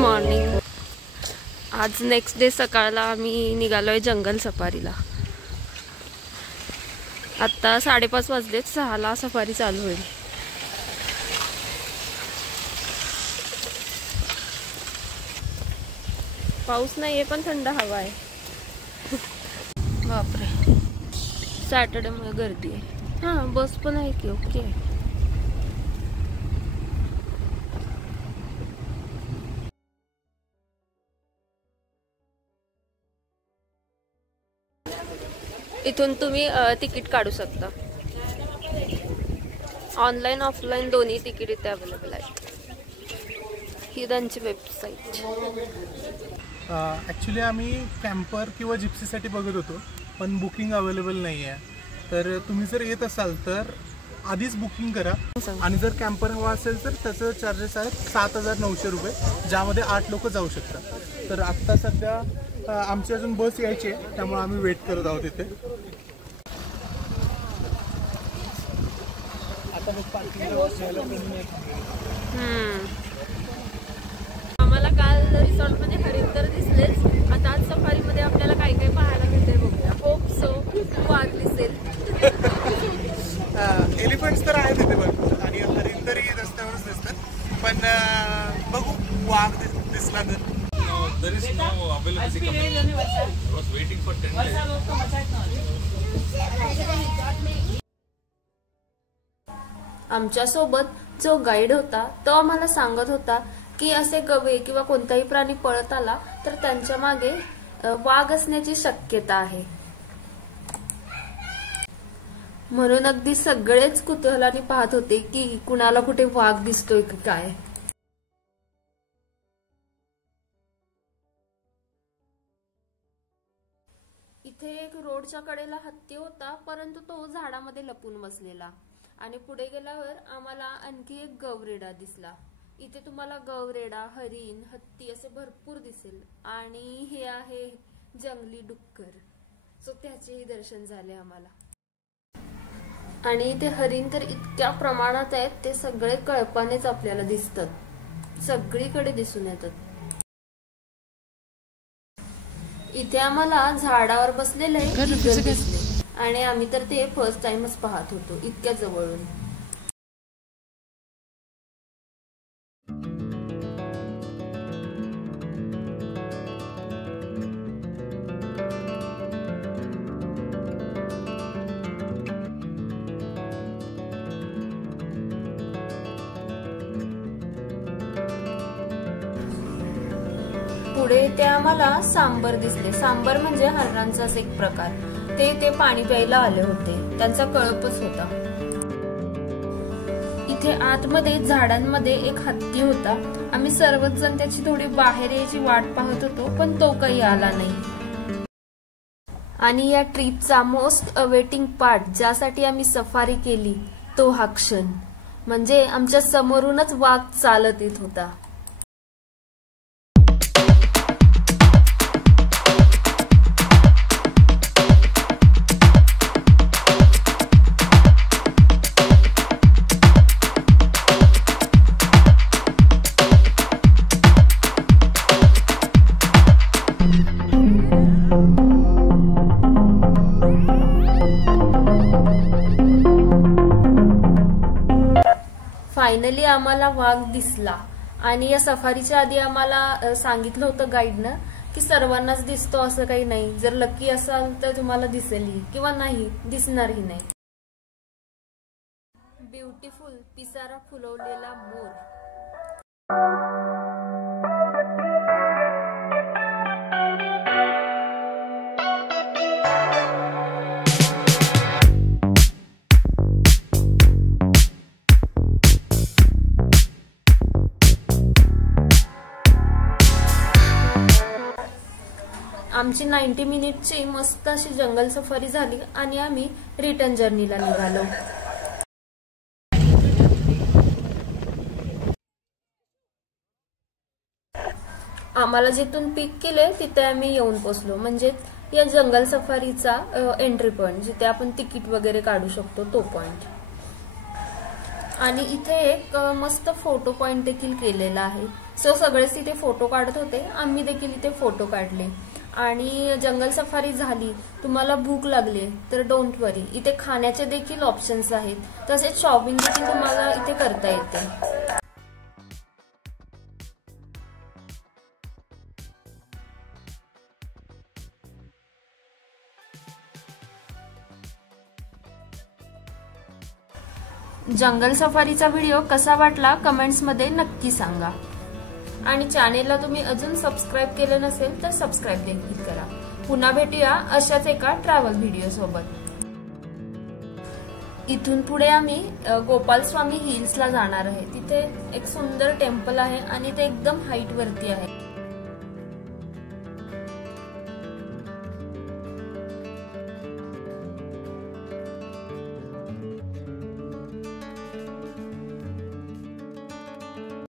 Morning. आज next day सकाळला आम्ही निघालोय जंगल सफारीला. आता 5:30 वाजलेत. 6ला सफारी चालू होईल. पाऊस नाहीये पण थंड हवा आहे. बापरे, सॅटर्डे मुळे गर्दी आहे. हा, बस पण आहे की. ओके. इथून तुम्ही तिकीट काढू शकता. ऑनलाईन ऑफलाईन दोन्ही तिकीट इथे अवेलेबल आहे. ही त्यांची वेबसाईट. ॲक्च्युली आम्ही कॅम्पर किंवा जिप्सीसाठी बघत होतो, पण बुकिंग अवेलेबल नाही आहे. तर तुम्ही जर येत असाल तर आधीच बुकिंग करा. आणि जर कॅम्पर हवा असेल तर त्याचं चार्जेस आहेत 7,900 रुपये, ज्यामध्ये 8 लोक जाऊ शकतात. तर आत्ता सध्या आमची अजून बस यायची आहे, त्यामुळे आम्ही वेट करत आहोत इथे. आता बस आम्हाला काल रिसॉर्टमध्ये हरिण तर दिसलेच. आता आज सफारीमध्ये आपल्याला काय काय पाहायला मिळते बघूया. होप सो वाघ दिसेल. एलिफंट्स तर आहेत इथे भरपूर आणि हरिण तरी रस्त्यावरच दिसतात, पण बघू वाघ दिसला तर. There is no availability. I was waiting for 10 days. आमच्या सोबत जो गाईड होता तो आम्हाला सांगत होता की असे गवे किंवा कोणताही प्राणी पळत आला तर त्यांच्या मागे वाघ असण्याची शक्यता आहे. म्हणून अगदी सगळेच कुतूहलाने पाहत होते की कुणाला कुठे वाघ दिसतोय की काय. इथे एक रोडच्या कडेला हत्ती होता, परंतु तो झाडामध्ये लपून बसलेला. आणि पुढे गेल्यावर आम्हाला आणखी एक गवरेडा दिसला. इथे तुम्हाला गवरेडा, हरिण, हत्ती असे भरपूर दिसेल. आणि हे आहे जंगली डुक्कर, सो त्याचेही दर्शन झाले आम्हाला. आणि इथे हरिण तर इतक्या प्रमाणात आहेत, ते सगळे कळपानेच आपल्याला दिसतात, सगळीकडे दिसून येतात. इथे आम्हाला झाडावर बसलेले ईगल दिसले आणि आम्ही तर ते फर्स्ट टाइमच पाहत होतो इतक्या जवळून. पुढे ते आम्हाला सांबर दिसले. सांबर म्हणजे हरणांचाच एक प्रकार. ते पाणी प्यायला आले होते, त्यांचा कळपच होता. इथे आतमध्ये झाडांमध्ये एक हत्ती होता. आम्ही सर्वच जण त्याची थोडी बाहेर यायची वाट पाहत होतो, पण तो काही आला नाही. आणि या ट्रिपचा मोस्ट अवेटिंग पार्ट, ज्यासाठी आम्ही सफारी केली, तो हा क्षण म्हणजे आमच्या समोरूनच वाघ चालत येत होता. फायनली आम्हाला वाघ दिसला. आणि या सफारीच्या आधी आम्हाला सांगितलं होतं गाईडनं की सर्वांनाच दिसतो असं काही नाही. जर लकी असाल तर तुम्हाला दिसेलही किंवा नाही दिसणारही नाही. ब्युटिफुल पिसारा फुलवलेला मोर. आमची 90 मिनिटची मस्त अशी जंगल सफारी झाली आणि आम्ही रिटर्न जर्नीला निघालो. आम्हाला जिथून पिक केले तिथे आम्ही येऊन पोहोचलो. म्हणजे या जंगल सफारीचा एंट्री पॉइंट, जिथे आपण तिकीट वगैरे काढू शकतो तो पॉइंट. आणि इथे एक मस्त फोटो पॉइंट देखील केलेला आहे. सो सगळेच तिथे फोटो काढत होते, आम्ही देखील इथे फोटो काढले. आणि जंगल सफारी झाली. तुम्हाला भूक लागली तर डोंट वरी, इथे खाण्याचे देखील ऑप्शन्स आहेत. तसेच शॉपिंग देखील तुम्हाला इथे करता येते. जंगल सफारीचा व्हिडिओ कसा वाटला कमेंट्समध्ये नक्की सांगा. आणि चॅनेलला तुम्ही अजून सबस्क्राईब केलं नसेल तर सबस्क्राईब देखील करा. पुन्हा भेटूया अशाच एका ट्रॅव्हल व्हिडिओ सोबत. इथून पुढे आम्ही गोपालस्वामी हिल्सला जाणार आहे. तिथे एक सुंदर टेम्पल आहे आणि ते एकदम हाईट वरती आहे.